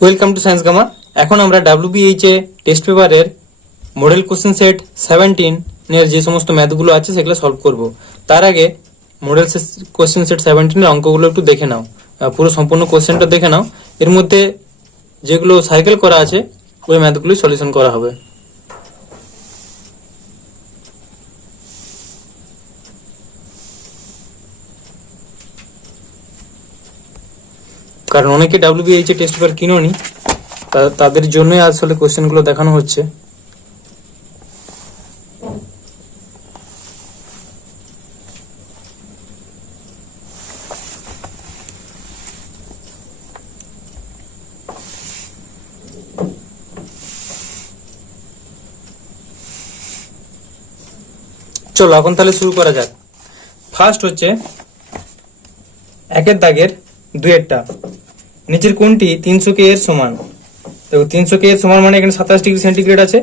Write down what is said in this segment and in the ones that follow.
Welcome to science gamma. এখন আমরা WBH এ test পেপারের মডেল কোশ্চেন সেট 17 এর যে সমস্ত ম্যাথগুলো আছে সেগুলো সলভ করব। তার আগে মডেল কোশ্চেন সেট 17 এর অঙ্কগুলো একটু দেখে নাও, পুরো সম্পূর্ণ কোশ্চেনটা দেখে নাও। এর মধ্যে যেগুলো সাইকেল করা আছে ওই ম্যাথগুলোই সলিউশন করা হবে। কারণ অনেকে WBH এ টেস্ট পেপার কিনোনি, তাদের জন্যই আসলে কোশ্চেনগুলো দেখানো হচ্ছে। চলো এখন তাহলে শুরু করা যাক। ফার্স্ট হচ্ছে একের দাগের দুয়েরটা, নিচের কোনটি 300K এর সমান। দেখো 300K এর সমান মানে এখানে 27 ডিগ্রি সেন্টিগ্রেড আছে,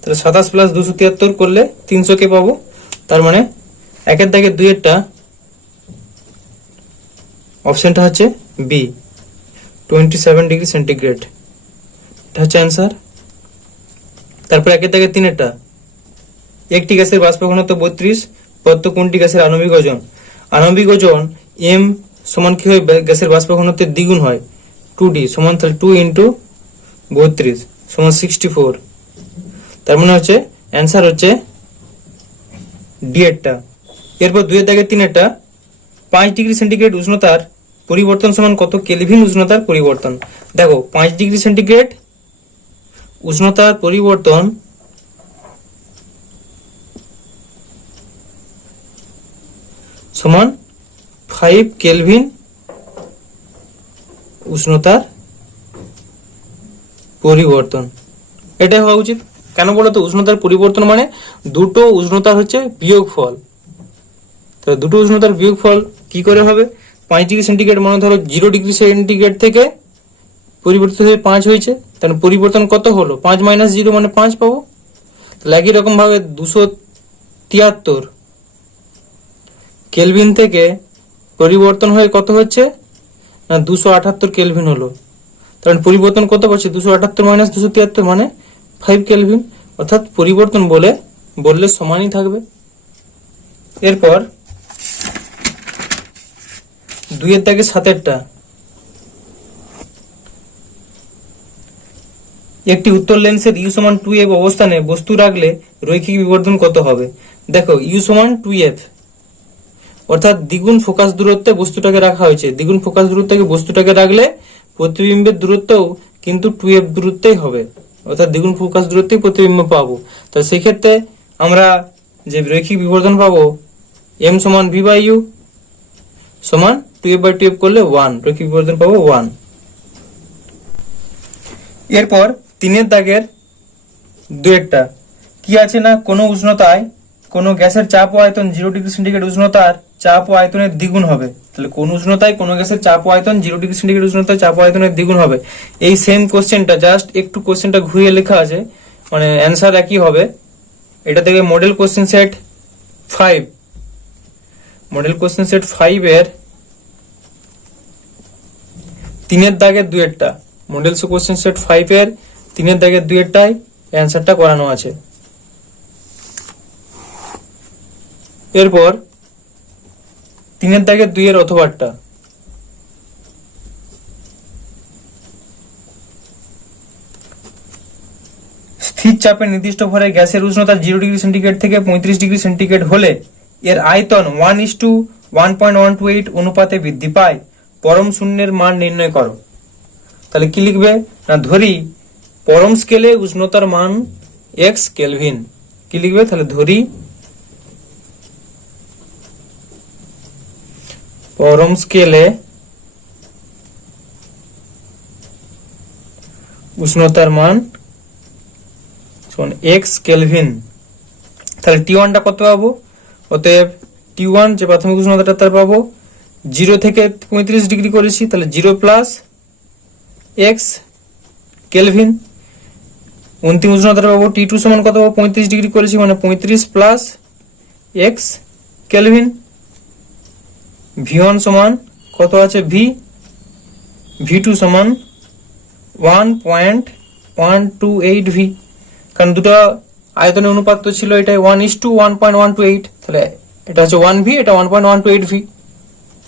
তাহলে 27 প্লাস 273 করলে 300K পাবো। তার মানে একের দাগের দুয়েরটা অপশনটা হচ্ছে বি, 27 ডিগ্রি সেন্টিগ্রেড, এটা হচ্ছে অ্যান্সার। তারপর একের দাগের তিনেরটা, একটি গ্যাসের বাষ্প ঘনত্ব 32, পদার্থ কোনটি গ্যাসের আণবিক ওজন। আণবিক ওজন m সমান কি হয়, গ্যাসের বাষ্প ঘনত্বের দ্বিগুণ হয়, 2d সমান, তাহলে 2 ইন্টু 32 সমান 64। তার মানে হচ্ছে অ্যান্সার হচ্ছে ডি এরটা। এরপর দুইয়ের দাগের তিনেরটা, 5 ডিগ্রি সেন্টিগ্রেড উষ্ণতার পরিবর্তন সমান কত কেলভিন উষ্ণতার পরিবর্তন। দেখো 5 ডিগ্রি সেন্টিগ্রেড উষ্ণতার পরিবর্তন সমান 5 কেলভিন উষ্ণতার পরিবর্তন, এটাই হওয়া উচিত। কেন বলতো, উষ্ণতার পরিবর্তন মানে দুটো উষ্ণতার হচ্ছে বিয়োগফল। তো দুটো উষ্ণতার বিয়োগফল কি করে হবে, 5 ডিগ্রি সেন্টিগ্রেড মানে ধরো 0 ডিগ্রি সেন্টিগ্রেড থেকে পরিবর্তিত হয়ে 5 হয়েছে, তাহলে পরিবর্তন কত হলো, 5 মাইনাস 0 মানে 5 পাবো। তাহলে একই রকম ভাবে 273 কেলভিন থেকে পরিবর্তন হয়ে কত হচ্ছে না 278 কেলভিন হলো। কারণ পরিবর্তন কত পাচ্ছে, 278 মাইনাস 273 মানে 5 কেলভিন, অর্থাৎ পরিবর্তন বললে সমানই থাকবে। এরপর দুইয়ের দাগে সাতেরটা, একটি উত্তর লেন্সের ইউ সমান 2f অবস্থানে বস্তু রাখলে রৈখিক বিবর্ধন কত হবে। দেখো ইউ সমান 2f, অর্থাৎ দ্বিগুণ ফোকাস দূরত্বে বস্তুটাকে রাখা হয়েছে। দ্বিগুণ ফোকাস দূরত্বে বস্তুটাকে রাখলে প্রতিবিম্বের দূরত্বও কিন্তু 2f দূরত্বেই হবে, অর্থাৎ দ্বিগুণ ফোকাস দূরত্বেই প্রতিবিম্ব পাবো। তো সেই ক্ষেত্রে আমরা যে রৈখিক বিবর্ধন পাবো m সমান v বাই u সমান 2f বাই 2f করলে 1, রৈখিক বিবর্ধন পাবো 1। এরপর তিনের দাগের দুয়েরটা কি আছে না, কোনো উষ্ণতায় কোনো গ্যাসের চাপ ও আয়তন 0 ডিগ্রি সেন্টিগ্রেড উষ্ণতার চাপ ও আয়তনের দ্বিগুণ হবে। তাহলে কোন উষ্ণতায় কোনো গ্যাসের চাপ ও আয়তন 0 ডিগ্রি সেন্টিগ্রেড উষ্ণতায় চাপ ও আয়তনের দ্বিগুণ হবে। এই সেম কোশ্চেনটা জাস্ট একটু কোশ্চেনটা ঘুরিয়ে লেখা আছে, মানে অ্যান্সার একই হবে। এটা থেকে model question set 5, model question set 5 এর তিনের দাগের দুয়েরটা, মডেল কোশ্চেন সেট 5 এর তিনের দাগের দুয়েরটাই অ্যান্সারটা করানো আছে। এরপর তিনের দাগের দুইয়ের অথবাটা, স্থির চাপে নির্দিষ্ট ভরে গ্যাসের উষ্ণতা 0 ডিগ্রি সেন্টিগ্রেড থেকে 35 ডিগ্রি সেন্টিগ্রেড হলে এর আয়তন 1:1.128 অনুপাতে বৃদ্ধি পায়, পরম শূন্যের মান নির্ণয় করো। তাহলে কি লিখবে না, ধরি পরম স্কেলে উষ্ণতার মান x কেলভিন, কি লিখবে তাহলে ধরি পরম স্কেলে উষ্ণতার মান x কেলভিন। তাহলে T1টা কত পাবো, অতএব T1 যে প্রাথমিক উষ্ণতাটা তার পাবো 0 থেকে 35 ডিগ্রি করেছি, তাহলে 0 প্লাস x কেলভিন। অন্তিম উষ্ণতাটা পাবো T2 সমান কত পাবো, 35 ডিগ্রি করেছি মানে 35 প্লাস x কেলভিন। V1 সমান কত আছে, V2 সমান 1.128 ভি, কারণ দুটো আয়তনের অনুপাত তো ছিল এটা 1:1.128, তাহলে এটা হচ্ছে 1 ভি, এটা 1.128 ভি,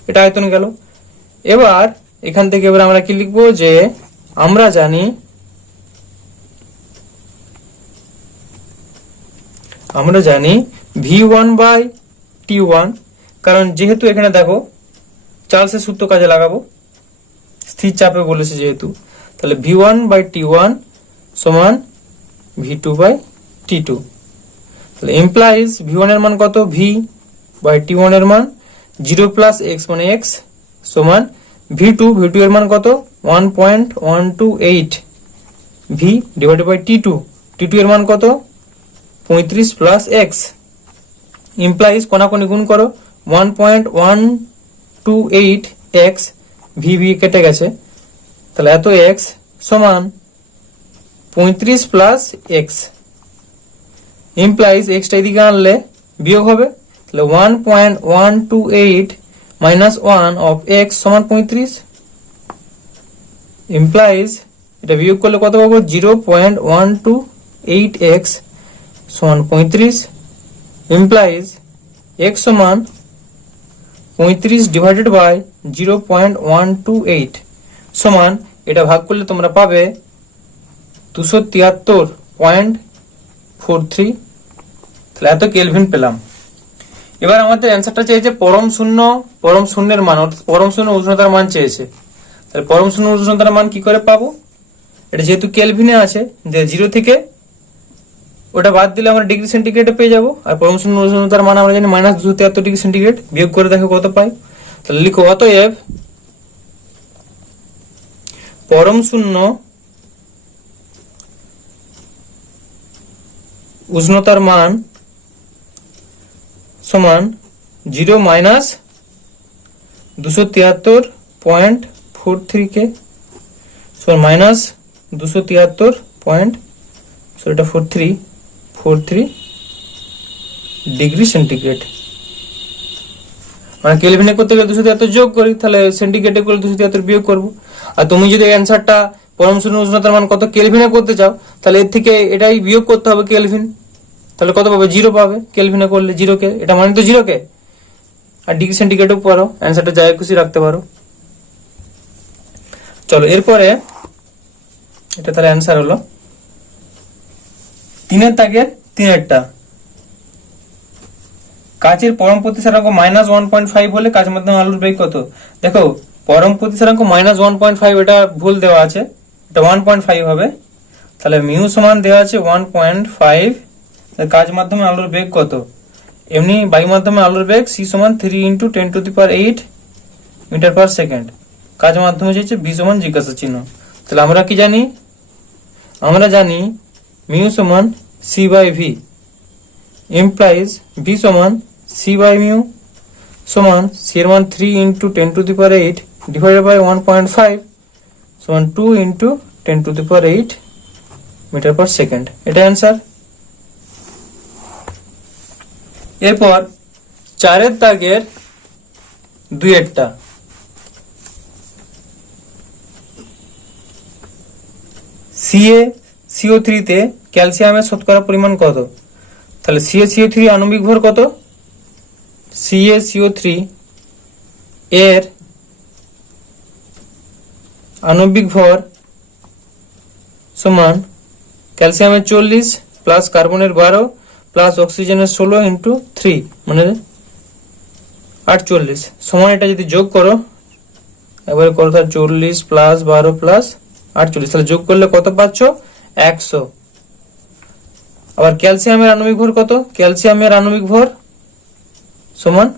এটা আয়তন গেল। এবার এখান থেকে এবার আমরা কি লিখবো, যে আমরা জানি V1/T1, কারণ যেহেতু এখানে দেখো চার্লসের সূত্র কাজে লাগাবো, স্থির চাপে বলেছে যেহেতু, তাহলে V1/T1 সমান V2/T2, তাহলে ইমপ্লাইজ V1 এর মান কত, V/T1 এর মান 0 প্লাস x মানে x সমান V2 এর মান কত 1.128 V ডিভাইডেড বাই T2 এর মান কত 35 প্লাস x, ইমপ্লাইজ কোনাকুনি গুণ করো 1.128 x, V কেটে গেছে, তাহলে এত x সমান 35 প্লাস x, ইমপ্লাইজ x টা এদিকে আনলে বিয়োগ হবে, তাহলে 1.128 মাইনাস 1 অফ x সমান 35, ইমপ্লাইজ এটা বিয়োগ করলে কত পাবো 0.128x সমান 35, ইমপ্লাইজ x সমান 35 ডিভাইডেড বাই 0.128 সমান, এটা ভাগ করলে তোমরা পাবে 273.43, তাহলে এত কেলভিন পেলাম। এবার আমাদের অ্যান্সারটা চেয়েছে পরম শূন্যের মান, অর্থাৎ পরম শূন্য উষ্ণতার মান চেয়েছে, তাহলে পরম শূন্য উষ্ণতার মান কি করে পাবো, এটা যেহেতু কেলভিনে আছে, যে 0 থেকে ওটা বাদ দিলে আমরা ডিগ্রি সেন্টিগ্রেডে পেয়ে যাবো, আর পরম শূন্য উষ্ণতার মান আমরা জানি -273 ডিগ্রি সেন্টিগ্রেড, বিয়োগ করে দেখো কত পাই, তাহলে লিখো অতএব পরম শূন্য উষ্ণতার মান সমান 0 মাইনাস 273.43 কে সমান মাইনাস 273.43 ডিগ্রি সেন্টিগ্রেড, মানে কেলভিনে করতে গেলে 273 যোগ করি, তাহলে সেন্টিগ্রেডে করলে 273 বিয়োগ করবো। আর তুমি যদি অ্যান্সারটা পরম শূন্য উষ্ণতার মান কত কেলভিনে করতে চাও, তাহলে এর থেকে এটাই বিয়োগ করতে হবে কেলভিন, তাহলে কত পাবে 0 পাবে, কেলভিনে করলে 0 কে, এটা মানে তো 0 কে, আর ডিগ্রি সেন্টিগ্রেডও পারো, অ্যান্সারটা যাই খুশি রাখতে পারো। চলো এরপরে এটা তাহলে অ্যান্সার হলো 3 দাগের 3 কাচের পরম প্রতিসারাঙ্ক -1.5 হলে কাচ মাধ্যমে আলোর বেগ কত, দেখো পরম প্রতিসারাঙ্ক -1.5 এটা ভুল দেওয়া আছে, এটা 1.5 হবে, তাহলে মিউ সমান দেওয়া আছে 1.5, কাচ মাধ্যমে আলোর বেগ কত, এমনি বায়ু মাধ্যমে আলোর বেগ c সমান 3 × 10⁸ মিটার পার সেকেন্ড, কাচ মাধ্যমে চেয়েছে v সমান জিজ্ঞাসা চিহ্ন, তাহলে আমরা কি জানি, আমরা জানি মিউ সমান c/v, ইমপ্লাইজ v সমান c/mu সমান c এর মান 3 × 10⁸ ডিভাইডেড বাই 1.5 সমান 2 × 10⁸ মিটার পার সেকেন্ড, এটা অ্যান্সার। এরপর 4 দাগের 2 CaCO3 তে ক্যালসিয়ামের শতকরা পরিমাণ কত, তাহলে CaCO3 আণবিক ভর কত, CaCO3 এর আণবিক ভর সমান ক্যালসিয়ামের 40 প্লাস কার্বনের 12 প্লাস অক্সিজেনের 16 × 3 মানে 48 সমান, এটা যদি যোগ করো একবারে করো, তাহলে 40 প্লাস 12 প্লাস 48, তাহলে যোগ করলে কত পাচ্ছ 100। আবার ক্যালসিয়ামের আণবিক ভর কত, ক্যালসিয়ামের আণবিক ভর সমান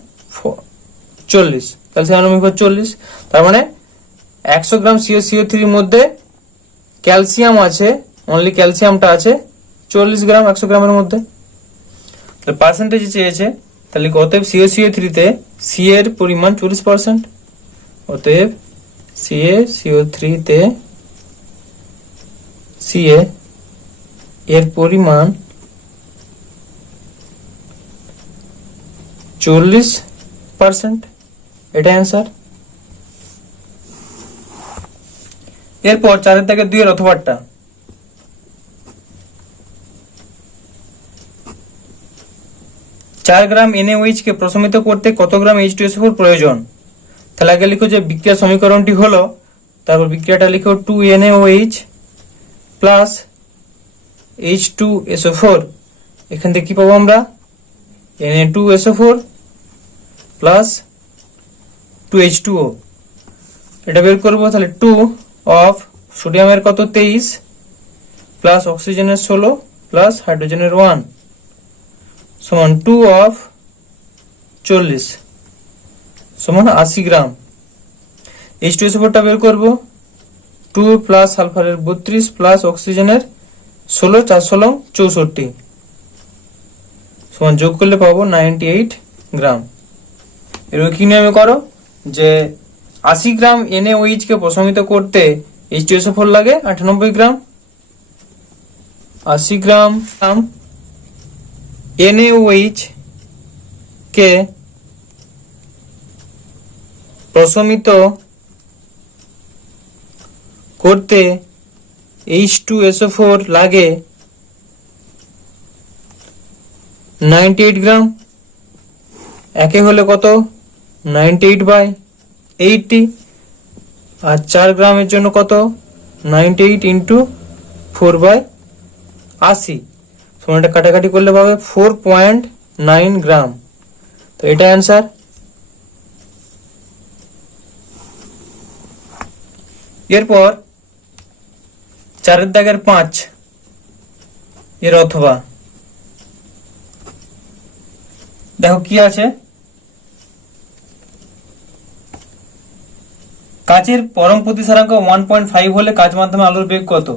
40, ক্যালসিয়াম আণবিক ভর 40, তার মানে 100 গ্রাম CaCO3 এর মধ্যে ক্যালসিয়াম আছে, অনলি ক্যালসিয়ামটা আছে 40 গ্রাম 100 গ্রামের মধ্যে, তাহলে পার্সেন্টেজ চেয়েছে, তাহলে অতএব CaCO3 তে C এর পরিমাণ 40%, অতএব CaCO3 তে Ca এর পরিমাণ 40%, এটা অ্যান্সার। এরপর 4 দাগের 2 এর অথবাটা, 4 গ্রাম NaOH কে প্রশমিত করতে কত গ্রাম H2SO4 প্রয়োজন? তাহলে আগে লিখো যে বিক্রিয়া সমীকরণটি হলো, তারপর বিক্রিয়াটা লিখো 2NaOH প্লাস H2SO4, এখান থেকে কি পাবো আমরা? Na2SO4 প্লাস 2H2O, এটা বের করবো। তাহলে 2 অফ সোডিয়ামের কত 23 প্লাস অক্সিজেনের 16 প্লাস হাইড্রোজেনের 1 সমান 2 অফ 40 সমান 80 গ্রাম। H2SO4টা বের করবো, 2 প্লাস সালফারের 32 প্লাস অক্সিজেনের 16, 4 16 64 সমান যোগ করলে পাবো 98 গ্রাম। এর কি নিয়মে করো যে 80 গ্রাম NaOH কে প্রশমিত করতে H2SO4 লাগে 98 গ্রাম। 80 গ্রাম NaOH কে প্রশমিত করতে H2SO4 লাগে 98 গ্রাম। একে হলে কত? 98/80, আর 4 গ্রামের জন্য কত? 98 ইন্টু 4/80 সমান, এটা কাটাকাটি করলে পাবে 4.9 গ্রাম। তো এটা অ্যান্সার। এরপর 4 দাগের 5 এর অথবা, দেখো কি আছে, কাচের পরম প্রতিসরাঙ্ক 1.5 হলে কাচ মাধ্যমে আলোর বেগ কত?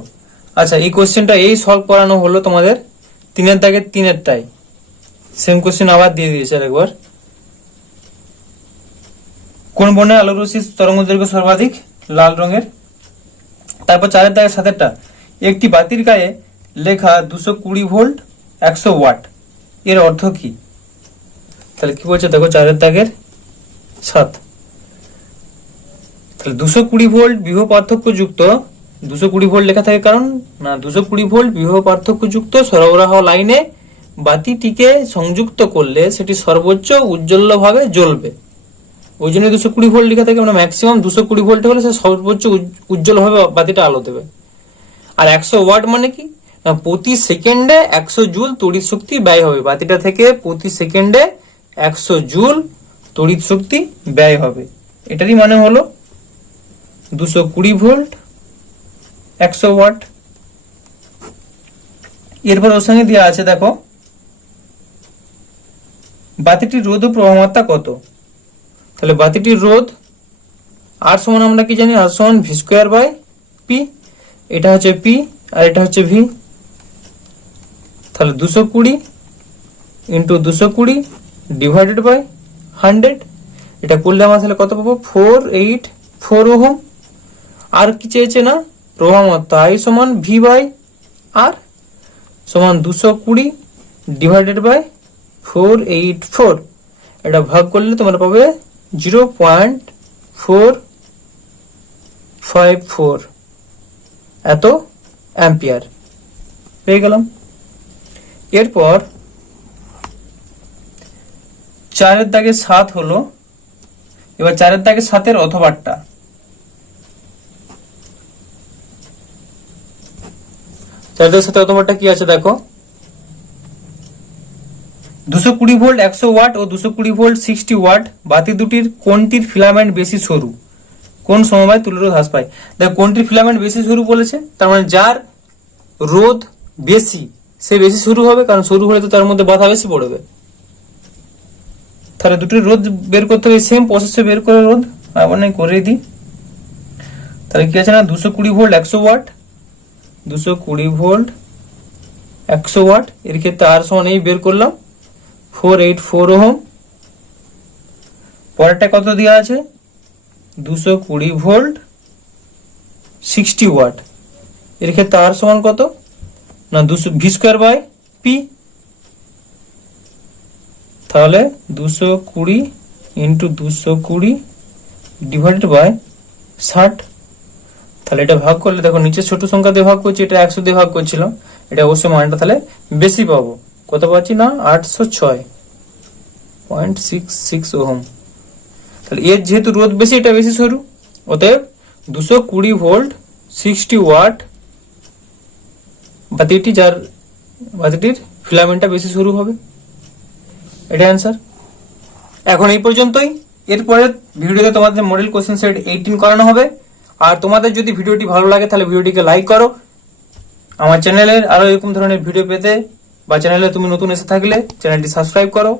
আচ্ছা, এই কোশ্চেনটা এই সলভ করানো হলো তোমাদের 3 দাগের 3-এরটাই, সেম কোশ্চেন আবার দিয়ে দিয়েছে আরেকবার। কোন বর্ণের আলোক রশ্মির তরঙ্গ দৈর্ঘ্য সর্বাধিক? লাল রঙের। তারপর 4 দাগের 7-এরটা, একটি বাতির গায়ে লেখা 220 ভোল্ট 100 ওয়াট, এর অর্থ কি? তাহলে কি বলছে দেখো 4 দাগের 7, তাহলে 220 ভোল্ট বিভব পার্থক্য যুক্ত, 220 ভোল্ট লেখা থাকে কারণ না 220 ভোল্ট বিভব পার্থক্য যুক্ত সরবরাহ লাইনে বাতিটিকে সংযুক্ত করলে সেটি সর্বোচ্চ উজ্জ্বলভাবে জ্বলবে, ওই জন্য 220 ভোল্ট লেখা থাকে। মানে ম্যাক্সিমাম 220 ভোল্ট হলে সে সর্বোচ্চ উজ্জ্বলভাবে বাতিটা আলো দেবে। আর 100 ওয়াট মানে কি? না, প্রতি সেকেন্ডে 100 জুল তড়িৎ শক্তি ব্যয় হবে, বাতিটা থেকে প্রতি সেকেন্ডে 100 জুল তড়িৎ শক্তি ব্যয় হবে, এটারই মানে হলো 220 ভোল্ট 100 ওয়াট। এরপর ওর সঙ্গে দেওয়া আছে, দেখো বাতিটির রোধ ও প্রবাহমাত্রা কত? তাহলে বাতিটির রোধ আর সমান আমরা কি জানি? আর সমান v²/p, এটা হচ্ছে p আর এটা হচ্ছে v। তাহলে 220 ইন্টু 220 ডিভাইডেড বাই 100, এটা করলে আমরা তাহলে কত পাবো? 484 ওহম। আর কি চেয়েছে না? প্রবাহমাত্রা I সমান v/r সমান 220 ডিভাইডেড বাই 484, এটা ভাগ করলে তোমরা পাবে 0.454 এত অ্যাম্পিয়ার পেয়ে গেলাম। এরপর 4 দাগের 7 হলো, এবার 4 দাগের 7-এর অথবাটা, 4 দাগের 7-এর অথবাটা কি আছে দেখো, 220 ভোল্ট 100 ওয়াট ও 220 ভোল্ট 60 ওয়াট বাতি দুটির কোনটির ফিলামেন্ট বেশি সরু? কোন সমবায় তুল্যরোধ হ্রাস পায়? দেখো কোনটির ফিলামেন্ট বেশি সরু বলেছে, তার মানে যার রোধ বেশি সে বেশি সরু হবে, কারণ সরু হলে তো তার মধ্যে বাধা বেশি পড়বে। তাহলে দুটির রোধ বের করতে হবে, সেম প্রসেসে বের করে রোধ আবার নাই করে দিই। তাহলে কি আছে না 220 ভোল্ট 100 ওয়াট, 220 ভোল্ট 100 ওয়াট, এর ক্ষেত্রে আর সমান এই বের করলাম 484 ওহম। পরেরটা কত দেওয়া আছে? 220 ভোল্ট 60 ওয়াট, এর ক্ষেত্রে আর সমান কত? না v²/p, তাহলে 220 ইন্টু 220 ডিভাইডেড বাই 60 তাহলে এটা ভাগ করলে দেখো নিচে ছোট সংখ্যা দিয়ে ভাগ করছি, এটা 100 দিয়ে ভাগ করছিলাম, এটা অবশ্যই মানটা তাহলে বেশি পাবো। কত পাচ্ছি না 806.66 ওহম। তাহলে এর যেহেতু রোধ বেশি, এটা বেশি সরু, অতএব 220 ভোল্ট 60 ওয়াট বাতিটি, যার বাতিটির ফিলামেন্টটা বেশি সরু হবে। এটা অ্যান্সার। এখন এই পর্যন্তই। এরপরে ভিডিওতে তোমাদের মডেল কোশ্চেন সেট 18 করানো হবে। আর তোমাদের যদি ভিডিওটি ভালো লাগে তাহলে ভিডিওটিকে লাইক করো। আমার চ্যানেলের আরো এরকম ধরনের ভিডিও পেতে বা চ্যানেলে তুমি নতুন এসে থাকলে চ্যানেলটি সাবস্ক্রাইব করো,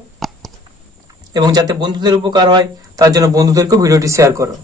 এবং যাতে বন্ধুদের উপকার হয় তার জন্য বন্ধুদেরকেও ভিডিওটি শেয়ার করো।